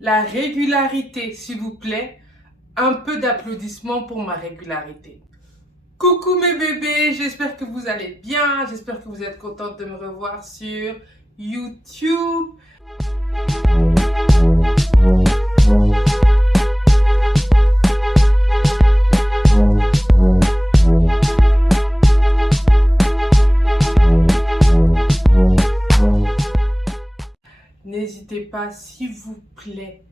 La régularité, s'il vous plaît. Un peu d'applaudissements pour ma régularité. Coucou mes bébés, j'espère que vous allez bien, j'espère que vous êtes contente de me revoir sur YouTube. N'hésitez pas, s'il vous plaît,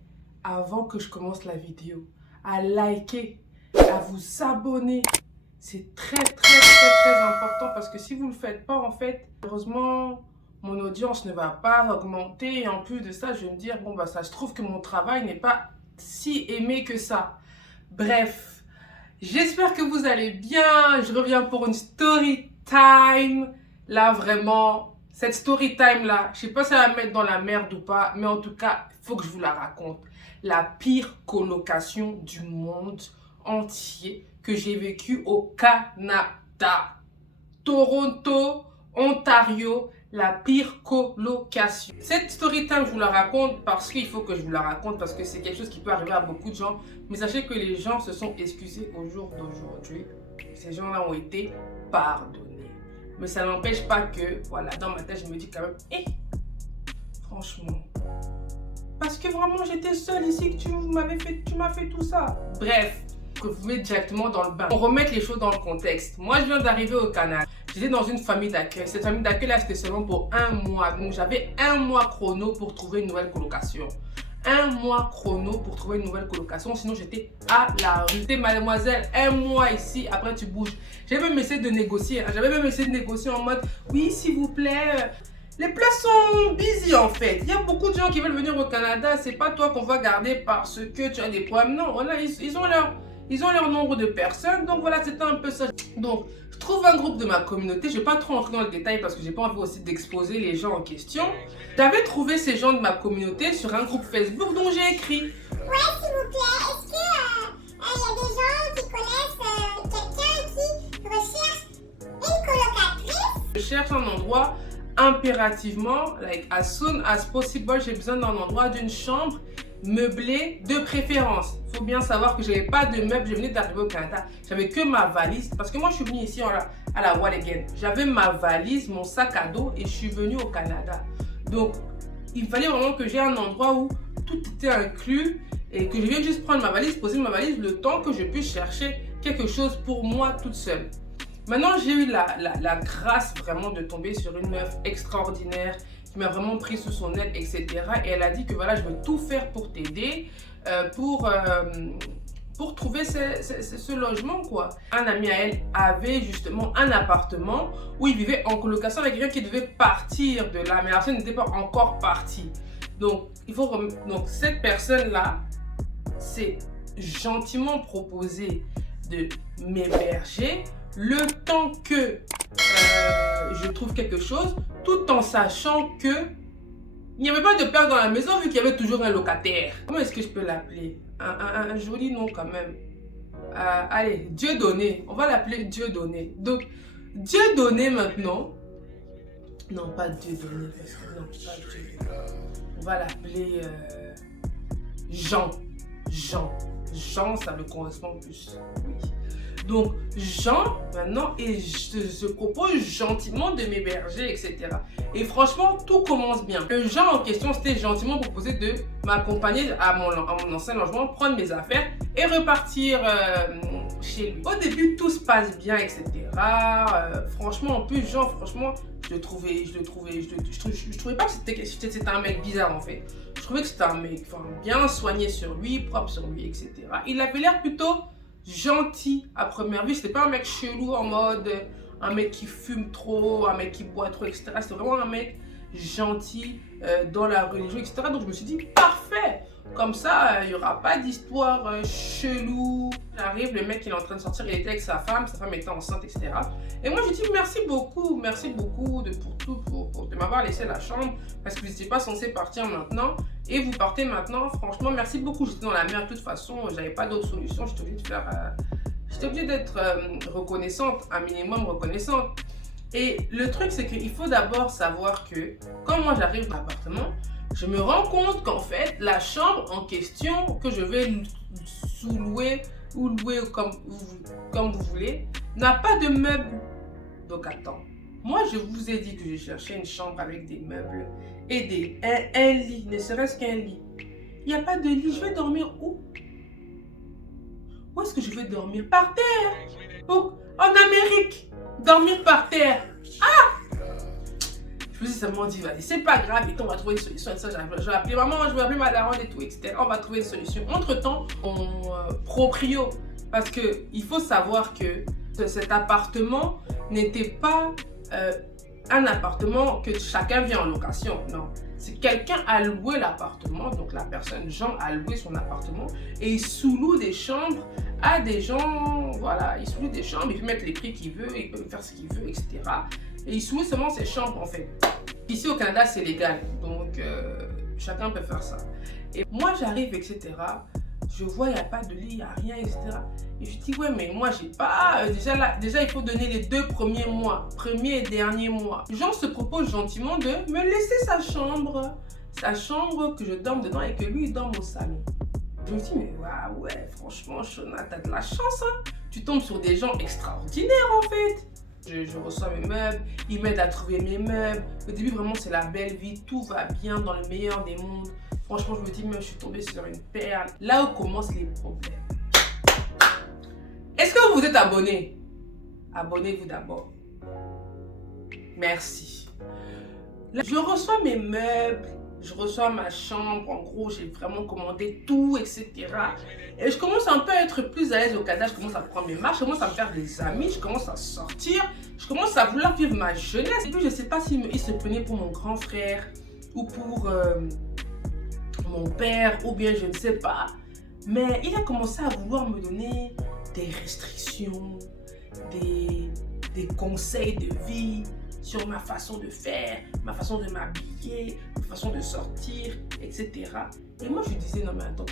avant que je commence la vidéo, à liker, à vous abonner. C'est très important parce que si vous ne le faites pas, en fait, heureusement, mon audience ne va pas augmenter. Et en plus de ça, je vais me dire, bon, bah, ça se trouve que mon travail n'est pas si aimé que ça. Bref, j'espère que vous allez bien. Je reviens pour une story time. Là, vraiment, cette story time là, je sais pas si ça va me mettre dans la merde ou pas, mais en tout cas, il faut que je vous la raconte. La pire colocation du monde entier que j'ai vécu au Canada. Toronto, Ontario, la pire colocation. Cette story time, je vous la raconte parce qu'il faut que je vous la raconte, parce que c'est quelque chose qui peut arriver à beaucoup de gens. Mais sachez que les gens se sont excusés au jour d'aujourd'hui. Ces gens-là ont été pardonnés. Mais ça n'empêche pas que, voilà, dans ma tête, je me dis quand même, franchement, parce que vraiment, j'étais seule ici, que tu m'as fait tout ça. Bref, que vous mettez directement dans le bain. On remet les choses dans le contexte. Moi, je viens d'arriver au Canada. J'étais dans une famille d'accueil. Cette famille d'accueil-là, c'était seulement pour 1 mois. Donc, j'avais 1 mois chrono pour trouver une nouvelle colocation. 1 mois chrono pour trouver une nouvelle colocation. Sinon, j'étais à la rue. J'étais mademoiselle, 1 mois ici, après tu bouges. J'ai même essayé de négocier. J'avais même essayé de négocier en mode, oui, s'il vous plaît. Les places sont busy en fait. Il y a beaucoup de gens qui veulent venir au Canada. C'est pas toi qu'on va garder parce que tu as des problèmes. Non, voilà, ils ont leur nombre de personnes. Donc voilà, c'était un peu ça. Donc, je trouve un groupe de ma communauté. Je vais pas trop entrer dans le détail parce que j'ai pas envie aussi d'exposer les gens en question. J'avais trouvé ces gens de ma communauté sur un groupe Facebook dont j'ai écrit. Ouais, s'il vous plaît, est-ce que y a des gens qui connaissent quelqu'un qui recherche une colocatrice? Je cherche un endroit impérativement, like as soon as possible, j'ai besoin d'un endroit, d'une chambre meublée de préférence. Il faut bien savoir que je n'avais pas de meubles, je venais d'arriver au Canada. J'avais que ma valise, parce que moi je suis venue ici à la Walligan. J'avais ma valise, mon sac à dos et je suis venue au Canada. Donc, il fallait vraiment que j'ai un endroit où tout était inclus et que je vienne juste prendre ma valise, poser ma valise le temps que je puisse chercher quelque chose pour moi toute seule. Maintenant, j'ai eu la grâce vraiment de tomber sur une meuf extraordinaire qui m'a vraiment pris sous son aile, etc. Et elle a dit que voilà, je vais tout faire pour t'aider, pour trouver ce logement, quoi. Un ami à elle avait justement un appartement où il vivait en colocation avec quelqu'un qui devait partir de là, mais la personne n'était pas encore partie. Donc, donc cette personne-là s'est gentiment proposé de m'héberger le temps que je trouve quelque chose, tout en sachant que il n'y avait pas de place dans la maison vu qu'il y avait toujours un locataire. Comment est-ce que je peux l'appeler? Un joli nom quand même. Allez, Dieudonné. On va l'appeler Dieudonné. Donc, Dieudonné maintenant. Non, pas Dieudonné. Non, pas Dieudonné. On va l'appeler Jean. Jean, ça me correspond plus. Oui. Donc, Jean, maintenant, se propose gentiment de m'héberger, etc. Et franchement, tout commence bien. Le Jean en question s'était gentiment proposé de m'accompagner à mon ancien logement, prendre mes affaires et repartir chez lui. Au début, tout se passe bien, etc. Franchement, en plus, Jean, franchement, je trouvais pas que c'était un mec bizarre, en fait. Je trouvais que c'était un mec bien soigné sur lui, propre sur lui, etc. Il avait l'air plutôt gentil à première vue. C'était pas un mec chelou en mode un mec qui fume trop, un mec qui boit trop, etc. C'était vraiment un mec gentil dans la religion, etc. Donc je me suis dit parfait, comme ça il n'y aura pas d'histoire chelou. J'arrive, le mec il est en train de sortir, il était avec sa femme était enceinte, etc. Et moi je dis merci beaucoup de m'avoir laissé la chambre parce que vous n'étiez pas censé partir maintenant et vous partez maintenant. Franchement merci beaucoup, j'étais dans la merde de toute façon, j'avais pas d'autre solution, j'étais obligée d'être reconnaissante, un minimum reconnaissante. Et le truc c'est qu'il faut d'abord savoir que quand moi j'arrive dans l'appartement, je me rends compte qu'en fait, la chambre en question que je vais sous-louer ou louer comme vous voulez, n'a pas de meubles. Donc attends, moi je vous ai dit que je cherchais une chambre avec des meubles et un lit, ne serait-ce qu'un lit. Il n'y a pas de lit, je vais dormir où? Où est-ce que je vais dormir? Par terre. En Amérique, dormir par terre. Ah! Je me suis seulement dit, vas-y, c'est pas grave, et on va trouver une solution. Et ça, je vais appeler maman, je vais appeler ma daronne et tout, etc. On va trouver une solution. Entre-temps, on proprio, parce qu'il faut savoir que cet appartement n'était pas un appartement que chacun vient en location, non. C'est quelqu'un a loué l'appartement, donc la personne, Jean, a loué son appartement et il sous-loue des chambres à des gens, voilà, il sous-loue des chambres, il peut mettre les prix qu'il veut, il peut faire ce qu'il veut, etc. Et il sous-loue seulement ses chambres en fait. Ici au Canada, c'est légal, donc chacun peut faire ça. Et moi j'arrive, etc. Je vois, il n'y a pas de lit, il n'y a rien, etc. Et je dis, ouais, mais moi, j'ai pas... déjà, il faut donner les 2 premiers mois, premier et dernier mois. Jean se propose gentiment de me laisser sa chambre que je dorme dedans et que lui, il dorme au salon. Je me dis, mais ouais, franchement, Shona, t'as de la chance, hein. Tu tombes sur des gens extraordinaires, en fait. Je reçois mes meubles, ils m'aident à trouver mes meubles. Au début, vraiment, c'est la belle vie, tout va bien dans le meilleur des mondes. Franchement, je me dis, mais je suis tombée sur une perle. Là où commencent les problèmes. Est-ce que vous êtes abonné? Abonnez-vous d'abord. Merci. Là, je reçois mes meubles, je reçois ma chambre. En gros, j'ai vraiment commandé tout, etc. Et je commence un peu à être plus à l'aise au Canada. Je commence à prendre mes marches, je commence à me faire des amis, je commence à sortir. Je commence à vouloir vivre ma jeunesse. Et puis, je ne sais pas s'il se prenait pour mon grand frère ou pour... mon père, ou bien je ne sais pas, mais il a commencé à vouloir me donner des restrictions, des conseils de vie sur ma façon de faire, ma façon de m'habiller, ma façon de sortir, etc. Et moi je lui disais, non mais attends,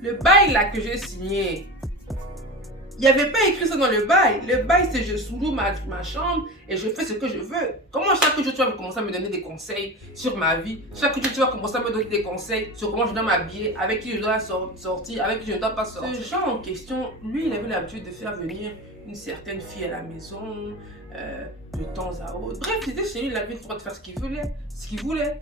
le bail là que j'ai signé, il n'y avait pas écrit ça dans le bail. Le bail, c'est je sous-loue ma chambre et je fais ce que je veux. Comment chaque jour tu vas commencer à me donner des conseils sur ma vie? Chaque jour tu vas commencer à me donner des conseils sur comment je dois m'habiller, avec qui je dois sortir, avec qui je ne dois pas sortir. Ce genre en question, lui, il avait l'habitude de faire venir une certaine fille à la maison de temps à autre. Bref, c'était chez lui, il avait le droit de faire ce qu'il voulait.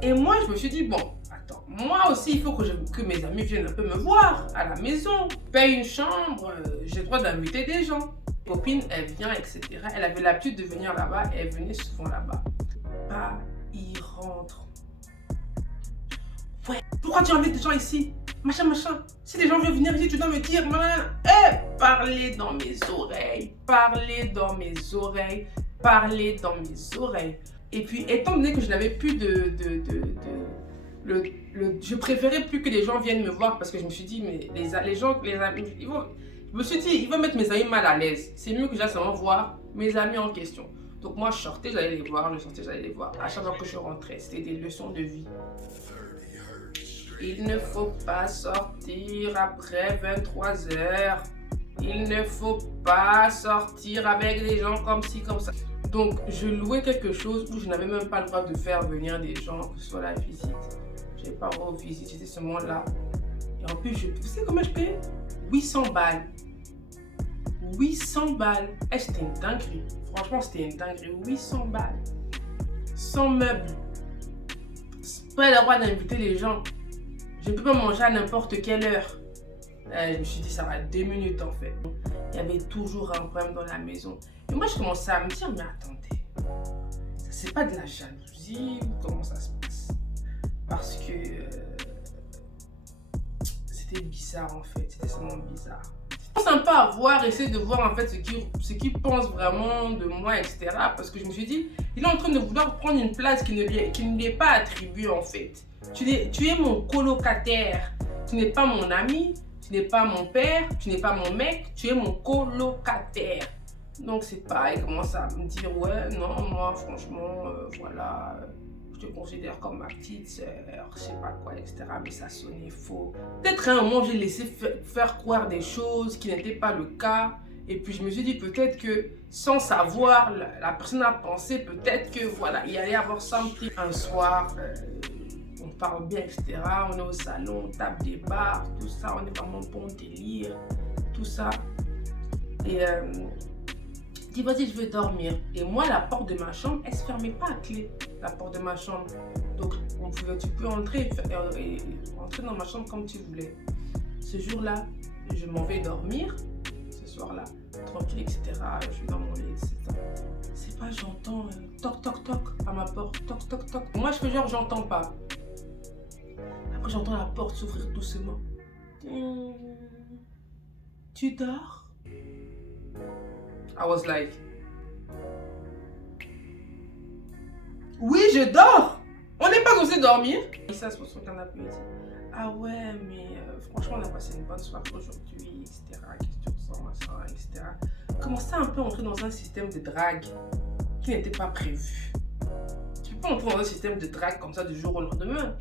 Et moi, je me suis dit, bon, attends, moi aussi, il faut que mes amis viennent un peu me voir à la maison. Paye une chambre, j'ai le droit d'inviter des gens. Copine, elle vient, etc. Elle avait l'habitude de venir là-bas et elle venait souvent là-bas. Pas y rentre. Ouais, pourquoi tu invites des gens ici? Machin. Si des gens veulent venir ici, tu dois me dire, parlez dans mes oreilles. Et puis, étant donné que je n'avais plus je préférais plus que les gens viennent me voir parce que je me suis dit, mais les gens, je me suis dit, ils vont mettre mes amis mal à l'aise. C'est mieux que j'aille seulement voir mes amis en question. Donc moi, je sortais, j'allais les voir, À chaque fois que je rentrais, c'était des leçons de vie. Il ne faut pas sortir après 23 h. Il ne faut pas sortir avec des gens comme ci, comme ça. Donc, je louais quelque chose où je n'avais même pas le droit de faire venir des gens, que ce soit la visite. Je n'ai pas le droit aux visites, j'étais seulement là. Et en plus, vous savez combien je payais? 800 balles. 800 balles. C'était une dinguerie. Franchement, c'était une dinguerie. 800 balles. Sans meubles. Pas le droit d'inviter les gens. Je ne peux pas manger à n'importe quelle heure. Je me suis dit, ça va 2 minutes en fait. Il y avait toujours un problème dans la maison. Et moi, je commençais à me dire, mais attendez, ça c'est pas de la jalousie ou comment ça se passe? Parce que c'était bizarre en fait, c'était vraiment bizarre. C'est sympa à voir, essayer de voir en fait ce qu'il pense vraiment de moi, etc. Parce que je me suis dit, il est en train de vouloir prendre une place qui ne lui est pas attribuée en fait. Tu es mon colocataire, tu n'es pas mon ami, tu n'es pas mon père, tu n'es pas mon mec, tu es mon colocataire. Donc c'est pareil, il commence à me dire, ouais, non, moi franchement, voilà, je te considère comme ma petite sœur, je sais pas quoi, etc. Mais ça sonnait faux. Peut-être à un moment, j'ai laissé faire croire des choses qui n'étaient pas le cas. Et puis je me suis dit peut-être que sans savoir, la personne a pensé peut-être que voilà, il allait avoir something. Un soir, on parle bien, etc. On est au salon, on tape des barres, tout ça, on est vraiment bon délire, tout ça. Et je dis vas-y, je veux dormir. Et moi, la porte de ma chambre, elle se fermait pas à clé, la porte de ma chambre. Donc tu peux entrer et rentrer dans ma chambre comme tu voulais. Ce jour-là, je m'en vais dormir. Soir-là, tranquille, etc. Je suis dans mon lit, etc. C'est pas, j'entends toc, toc, toc à ma porte, toc, toc, toc. Moi, je fais genre, j'entends pas. Après, j'entends la porte s'ouvrir doucement. Tu dors? I was like, oui, je dors. On n'est pas censé dormir. Il s'assoit sur son canapé et dit, ah ouais, mais franchement, on a passé une bonne soirée aujourd'hui, etc. Machin, etc. Commençait un peu à entrer dans un système de drague qui n'était pas prévu. Tu peux pas entrer dans un système de drague comme ça du jour au lendemain.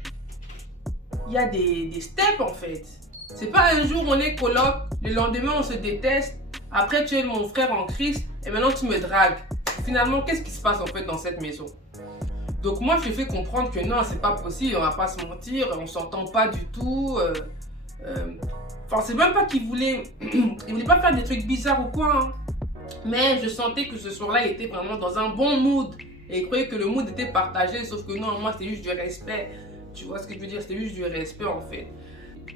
Il y a des steps en fait. C'est pas un jour on est coloc, le lendemain on se déteste, après tu es mon frère en Christ et maintenant tu me dragues. Finalement, qu'est-ce qui se passe en fait dans cette maison? Donc moi je lui fais comprendre que non, c'est pas possible, on va pas se mentir, on s'entend pas du tout. Enfin, c'est même pas qu'il voulait, il voulait pas faire des trucs bizarres ou quoi, hein. Mais je sentais que ce soir-là, il était vraiment dans un bon mood. Et il croyait que le mood était partagé, sauf que non, moi, c'était juste du respect. Tu vois ce que je veux dire? C'était juste du respect, en fait.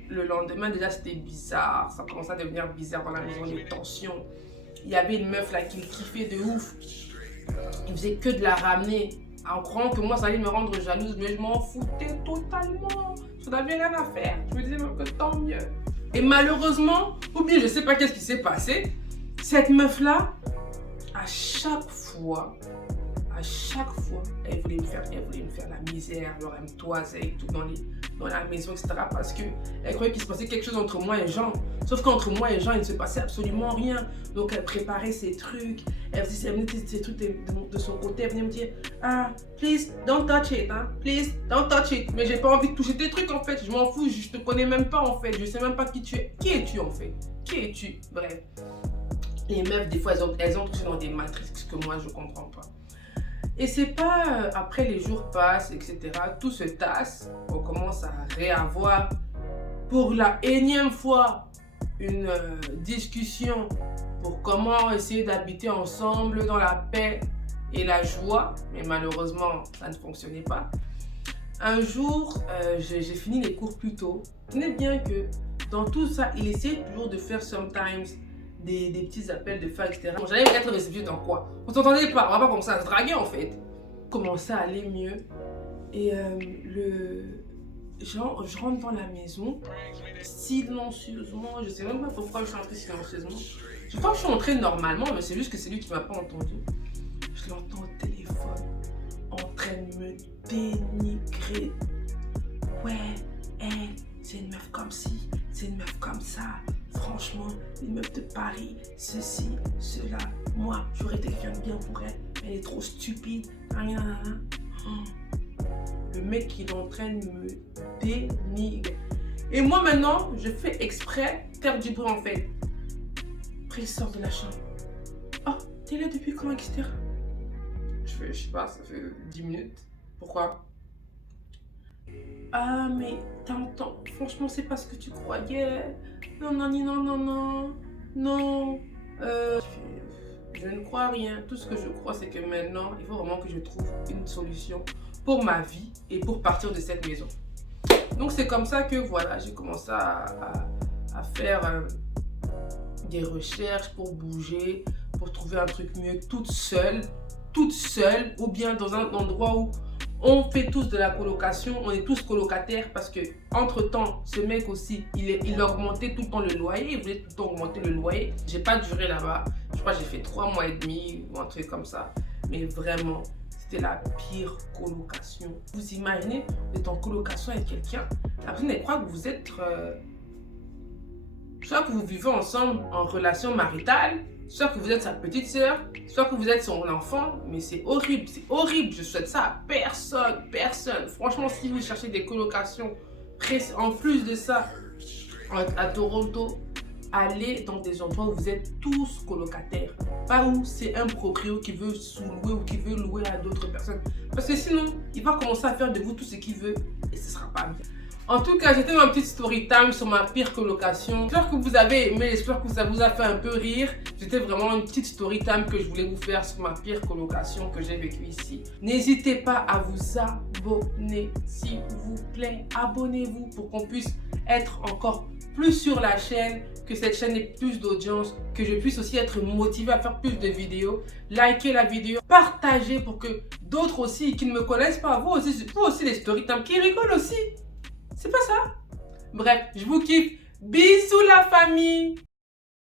Le lendemain, déjà, c'était bizarre. Ça commençait à devenir bizarre dans la maison, des tensions. Il y avait une meuf là qui me kiffait de ouf. Il faisait que de la ramener, en croyant que moi, ça allait me rendre jalouse. Mais je m'en foutais totalement. Je n'avais rien à faire. Je me disais même que tant mieux. Et malheureusement, ou bien je sais pas qu'est-ce qui s'est passé, cette meuf-là, à chaque fois, elle voulait me faire la misère, alors elle me toisait et tout dans la maison, etc. Parce qu'elle croyait qu'il se passait quelque chose entre moi et Jean. Sauf qu'entre moi et Jean, il ne se passait absolument rien. Donc elle préparait ses trucs, elle venait ses trucs de son côté, elle venait me dire « Ah, please, don't touch it, hein, please, don't touch it. » Mais j'ai pas envie de toucher tes trucs en fait, je m'en fous, je te connais même pas en fait, je sais même pas qui tu es. Qui es-tu en fait? Qui es-tu? Bref. Les meufs, des fois, elles ont touché dans des matrices que moi, je comprends pas. Et c'est pas après les jours passent, etc. Tout se tasse, on commence à réavoir pour la énième fois une discussion pour comment essayer d'habiter ensemble dans la paix et la joie. Mais malheureusement, ça ne fonctionnait pas. Un jour, j'ai fini les cours plus tôt. Tenez bien que dans tout ça, il essayait toujours de faire sometimes des petits appels de femmes, etc. Bon, j'allais être réceptive dans quoi? On s'entendait pas, on va pas commencer à se draguer en fait. Commençait à aller mieux. Et je rentre dans la maison silencieusement. Je sais même pas pourquoi je suis entrée silencieusement. Je pense que je suis entrée normalement, mais c'est juste que c'est lui qui m'a pas entendu. Je l'entends au téléphone en train de me dénigrer. Ouais, elle, c'est une meuf comme ci, c'est une meuf comme ça. Franchement, une meuf de Paris, ceci, cela. Moi, j'aurais été quelqu'un de bien pour elle. Elle est trop stupide. Le mec, il est en train de me dénigrer. Et moi, maintenant, je fais exprès faire du bruit en fait. Après, il sort de la chambre. Oh, t'es là depuis quand, etc. Je sais pas, ça fait 10 minutes. Pourquoi? Ah, mais t'entends, franchement, c'est pas ce que tu croyais. Non, non, non, non, non, non. Je ne crois rien. Tout ce que je crois, c'est que maintenant, il faut vraiment que je trouve une solution pour ma vie et pour partir de cette maison. Donc, c'est comme ça que, voilà, j'ai commencé à faire des recherches pour bouger, pour trouver un truc mieux toute seule, ou bien dans un endroit où on fait tous de la colocation, on est tous colocataires parce que entre temps, ce mec aussi, il augmentait tout le temps le loyer, il voulait tout le temps augmenter le loyer. J'ai pas duré là-bas, je crois que j'ai fait 3 mois et demi ou un truc comme ça. Mais vraiment, c'était la pire colocation. Vous imaginez, vous êtes en colocation avec quelqu'un, la personne elle croit que vous êtes, soit que vous vivez ensemble en relation maritale, soit que vous êtes sa petite sœur, soit que vous êtes son enfant, mais c'est horrible, je souhaite ça à personne. Franchement, si vous cherchez des colocations, en plus de ça, à Toronto, allez dans des endroits où vous êtes tous colocataires. Pas où c'est un proprio qui veut sous-louer ou qui veut louer à d'autres personnes. Parce que sinon, il va commencer à faire de vous tout ce qu'il veut et ce sera pas bien. En tout cas, c'était ma petite story time sur ma pire colocation. J'espère que vous avez aimé, j'espère que ça vous a fait un peu rire. C'était vraiment une petite story time que je voulais vous faire sur ma pire colocation que j'ai vécue ici. N'hésitez pas à vous abonner, s'il vous plaît. Abonnez-vous pour qu'on puisse être encore plus sur la chaîne, que cette chaîne ait plus d'audience, que je puisse aussi être motivée à faire plus de vidéos. Likez la vidéo, partagez pour que d'autres aussi qui ne me connaissent pas, vous aussi les story time qui rigolent aussi. C'est pas ça? Bref, je vous kiffe. Bisous la famille!